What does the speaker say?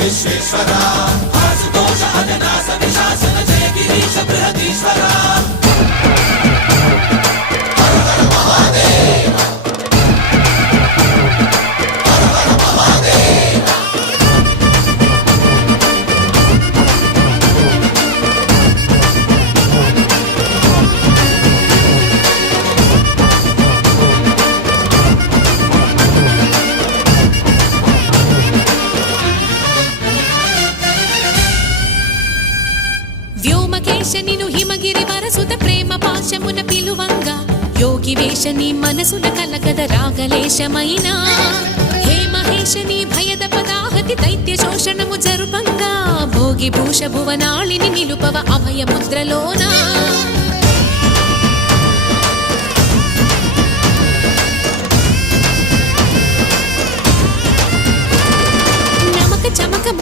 విశ్వేశ్వరా ఆశుతోష అజనాస విశాసన జయ గిరీశ బృహదీశ్వరా వ్యోమకేశనిను హిమగిరి వరసుత ప్రేమ పాశమున పిలువంగా యోగి వేషని మనసున కలకద రాగలేశమైనా హే మహేశని భయద పదాహతి దైత్య శోషణము జరుపంగా భోగి భూష భువనాళిని నిలుపవ అభయ ముద్రలోనా